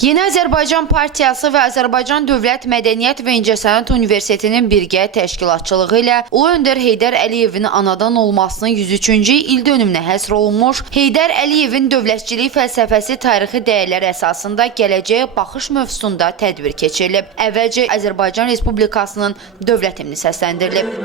Yeni Azərbaycan Partiyası və Azərbaycan Dövlət Mədəniyyət və İncəsənət Universitetinin birgə təşkilatçılığı ilə Ulu Öndər Heydər Əliyevin anadan olmasının 103-cü il dönümünə həsr olunmuş Heydər Əliyevin dövlətçilik fəlsəfəsi tarixi dəyərlər əsasında gələcəyə baxış mövzusunda tədbir keçirilib. Əvvəlcə Azərbaycan Respublikasının dövlət himni səsləndirilib.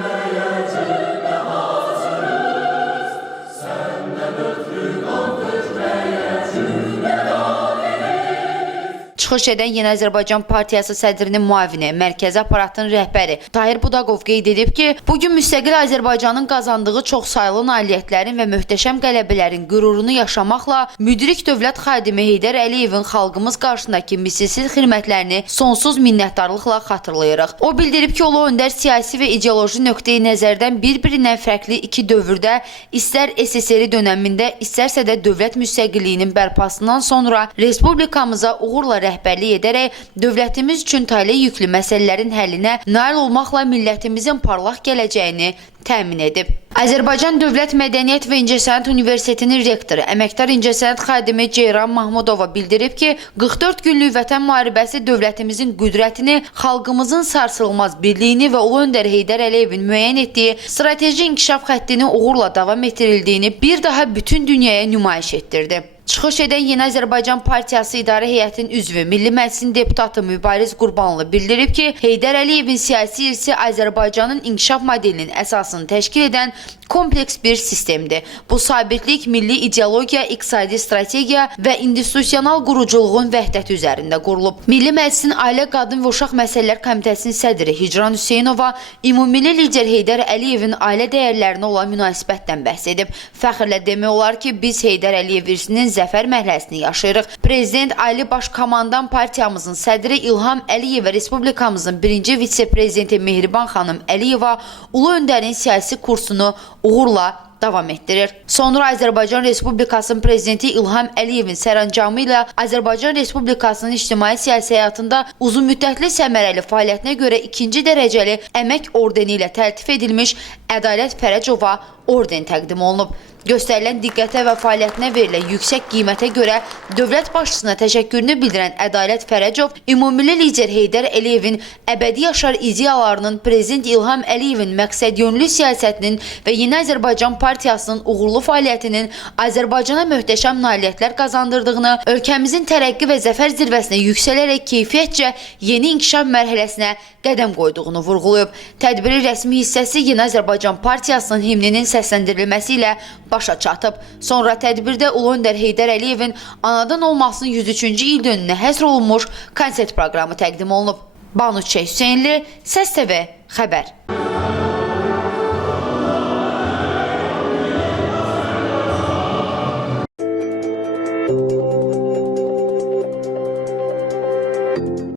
Çıxış edən Yeni Azərbaycan Partiyası sədrinin müavini, mərkəzi aparatın rəhbəri Tahir Budaqov qeyd edib ki, bugün müstəqil Azərbaycanın qazandığı çoxsaylı nailiyyətlərin və möhtəşəm qələbələrin qürurunu yaşamaqla müdrik dövlət xadimi Heydər Əliyevin xalqımız qarşısındakı misilsiz xidmətlərini sonsuz minnətdarlıqla xatırlayırıq. O bildirib ki, Ulu Öndər siyasi və ideoloji nöqteyi nəzərdən bir-birindən fərqli iki dövrdə, istər SSR dönəmində, istərsə də dövlət müstəqilliyinin bərpasından sonra Respublikamıza uğurla rəhbərlik edərək dövlətimiz üçün tale yüklü məsələlərin həllinə nail olmaqla millətimizin parlaq gələcəyini təmin edib. Azərbaycan Dövlət Mədəniyyət və İncəsənət Universitetinin rektoru, əməkdar incəsənət xadimi Ceyran Mahmudova bildirib ki, 44 günlük vətən müharibəsi dövlətimizin qüdrətini, xalqımızın sarsılmaz birliyini və Ulu Öndər Heydər Əliyevin müəyyən etdiyi strateji inkişaf xəttinin uğurla davam etdirildiyini bir daha bütün dünyaya nümayiş etdirdi. Çıxış edən Yeni Azərbaycan Partiyası İdarə Heyətinin üzvü, Milli Məclisin deputatı Mübariz Qurbanlı bildirib ki, Heydər Əliyevin siyasi irsi Azərbaycanın inkişaf modelinin əsasını təşkil edən kompleks bir sistemdir. Bu sabitlik milli ideologiya, iqtisadi strategiya və institusional quruculuğun vəhdəti üzərində qurulub. Milli Məclisin Ailə, Qadın və Uşaq Məsələlər Komitəsinin sədri Hicran Hüseynova ümumilli lider Heydər Əliyevin ailə dəyərlərinə olan münasibətdən bəhs edib. Fəxrlə demək olar ki, biz Heydər Əliyev irsinin zəfər mərhələsini yaşayırıq. Prezident Ali Baş Komandan partiyamızın sədri İlham Əliyev və Respublikamızın birinci vitse-prezidenti Mehriban xanım Əliyeva Ulu Öndərin siyasi kursunu uğurla davam etdirir. Sonra Azərbaycan Respublikasının prezidenti İlham Əliyevin sərəncamı ilə Azərbaycan Respublikasının ictimai siyasi həyatında uzunmüddətli səmərəli fəaliyyətinə görə 2-ci dərəcəli əmək ordeni ilə təltif edilmiş Ədalət Fərəcova orden təqdim olunub. Göstərilən diqqətə və fəaliyyətinə verilən yüksək qiymətə görə dövlət başçısına təşəkkürünü bildirən Ədalət Fərəcov, ümumilli lider Heydər Əliyevin əbədi yaşar ideyalarının, Prezident İlham Əliyevin məqsədyönlü siyasətinin və Yeni Azərbaycan Partiyasının uğurlu fəaliyyətinin Azərbaycana möhtəşəm nailiyyətlər qazandırdığını, ölkəmizin tərəqqi və zəfər zirvəsinə yüksələrək keyfiyyətcə yeni inkişaf mərhələsinə qədəm qoyduğunu vurğulayıb. Tədbirin rəsmi hissəsi Yeni Azərbaycan Partiyasının himninin səsləndirilməsi ilə başa çatıb. Sonra tədbirdə Ulu Öndər Heydər Əliyevin anadan olmasının 103-cü il dönümünə həsr olunmuş konsert proqramı təqdim olunub. Banu Hüseynli, Səs TV xəbər.